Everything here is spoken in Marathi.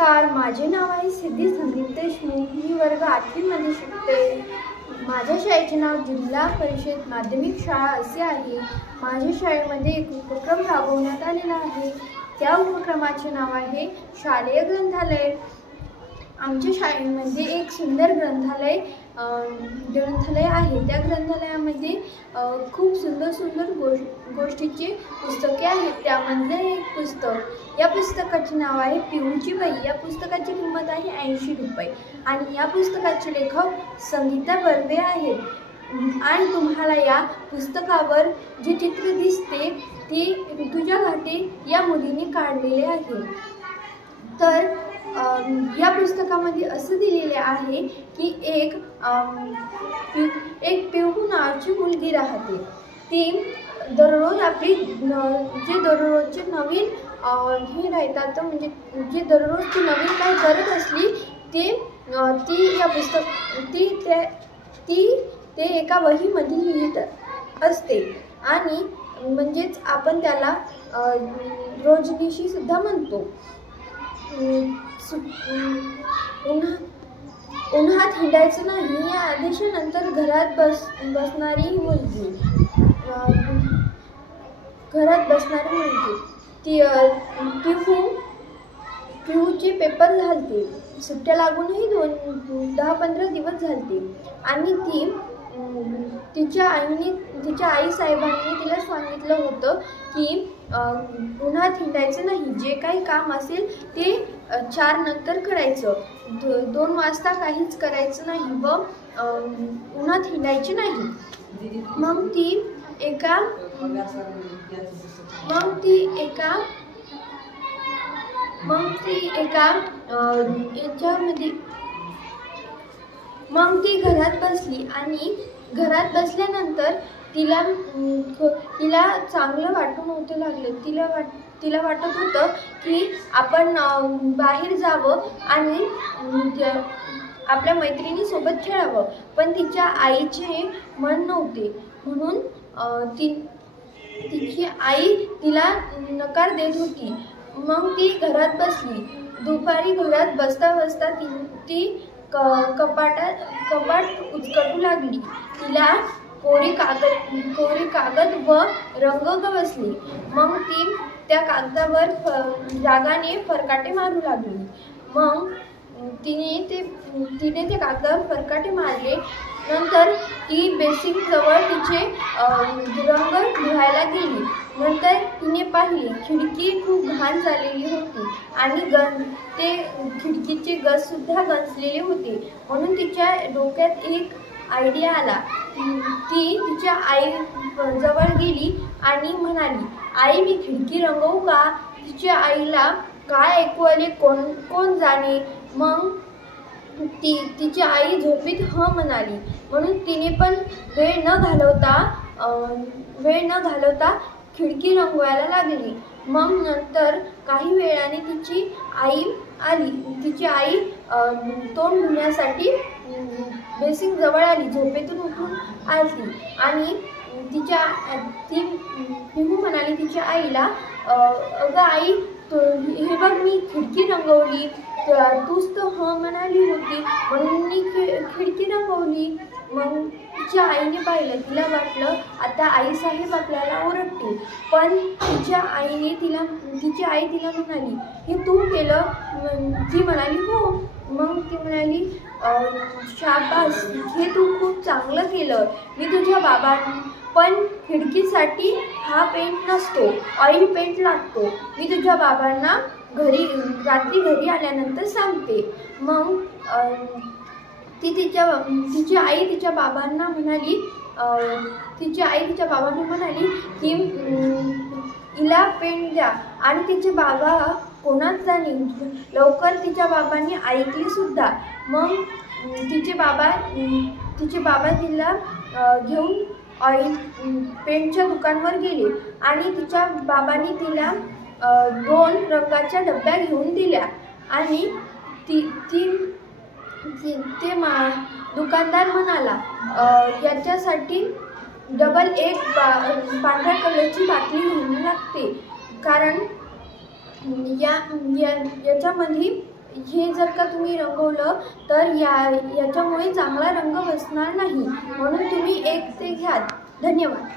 नमस्कार, माझे नाव आहे सिद्धी संदीप देशमुख। मी वर्ग 8वी मध्ये शिकते। माझ्या शाळेचे नाव जिल्हा परिषद माध्यमिक शाळा असे आहे। माझ्या शाळेमध्ये एक उपक्रम राबवण्यात आलेला आहे। त्या उपक्रमाचे नाव आहे शालेय ग्रंथालय। आमच्या शाळेमध्ये एक सुंदर ग्रंथालय आहे। त्या ग्रंथालयामध्ये खूप सुंदर गोष्टीची पुस्तके आहेत। त्यामधले एक पुस्तक, या पुस्तकाचे नाव आहे पिऊची बाई। या पुस्तकाची किंमत आहे 80 रुपये आणि या पुस्तकाचे लेखक संगीता बर्वे आहेत। आणि तुम्हाला या पुस्तकावर जे चित्र दिसते ते ऋतुजा घाटे या मुलीने काढलेले आहे। तर या पुस्तकामध्ये असं दिलेले आहे की एक पिऊ नावाची मुलगी राहते। ती दररोज आपली जे दररोजचे नवीन हे राहतात, म्हणजे जे दररोज ती नवीन काय करत असली ते एका वहीमध्ये लिहित असते आणि म्हणजेच आपण त्याला रोजनिशी सुद्धा म्हणतो। उन्हात हिंडायचं नाही या आदेशानंतर घरात बसणारी मुलगी पिऊचे पेपर झालते। सुट्ट्या लागूनही 10-15 दिवस झालते आणि ती तिच्या आई साहेबांनी तिला सांगितलं होतं की उन्हात हिंडायचं नाही, जे काही काम असेल ते 4 नंतर करायचं, 2 वाजता काहीच करायचं नाही व उन्हात हिंडायचे नाही। मग ती घरात बसली आणि घरात बसल्यानंतर तिला चांगलं वाटू नव्हतं लागलं। तिला वाटत होतं की आपण बाहेर जावं आणि आपल्या मैत्रिणीसोबत खेळावं, पण तिच्या आईचे मन नव्हते, म्हणून तिची आई तिला नकार देत होती। मग ती घरात बसली। दुपारी घरात बसता बसता ती कपाट उचकटू लागली। तिला कोरी कागद व रंग बसले। मग ती त्या कागदावर रागाने फरकाटे मारू लागली। मग तिने ते कागदावर फरकाटे मारले। नंतर ती बेसिन जवळ तिचे रंग धुवायला गेली। नंतर तिने पाहिली खिडकी खूप घाण झालेली होती आणि ते खिडकीचे गज सुद्धा गंजलेले होते, म्हणून तिच्या डोक्यात एक आयडिया आला। ती तिच्या आई जवळ गेली आणि म्हणाली, आई मी खिडकी रंगवू का? तिच्या आईला काय ऐकू आले कोण जाणे। मग तिची आई झोपेत म्हणाली, म्हणून तिने पण वेळ न घालवता खिडकी रंगवायला लागली। मग नंतर काही वेळाने तिची आई आली। तिची आई तोंड धुण्यासाठी बेसिन जवळ आली, झोपेतून उठून आली आणि पिहू म्हणाली तिच्या आईला, अगं आई, हे बघ मी खिडकी रंगवली, तूच तर म्हणाली होती म्हणून मी खिडकी रंगवली। मग तिच्या आईने पाहिलं, तिला वाटलं आता आईसाहेब आपल्याला ओरडतील, पण तिची आई तिला म्हणाली, हे तू केलं? ती म्हणाली हो। मग ती म्हणाली, शाबास, हे तू खूप चांगलं केलं। मी तुझ्या पण खिडकीसाठी हा पेंट नसतो, ऑइल पेंट लागतो। मी तुझ्या बाबांना रात्री घरी आल्यानंतर सांगते। मग तिची आई तिच्या बाबांना म्हणाली की हिला पेंट द्या आणि तिचे बाबा कोणाच जाणे। लवकर तिच्या बाबांनी ऐकली सुद्धा। मग तिचे बाबा तिला घेऊन ऑइल पेंटच्या दुकानावर गेले आणि तिच्या बाबांनी तिला 2 रंगाच्या डब्या घेऊन दिल्या आणि दुकानदार म्हणाला, याच्यासाठी डबल एक पांढऱ्या कलरची बाटली घ्यावी लागते, कारण याच्यामध्ये हे जर का तुम्ही रंगवलं तर याच्यामुळे चांगला रंग बसणार नाही, म्हणून तुम्ही एक ते घ्या. धन्यवाद.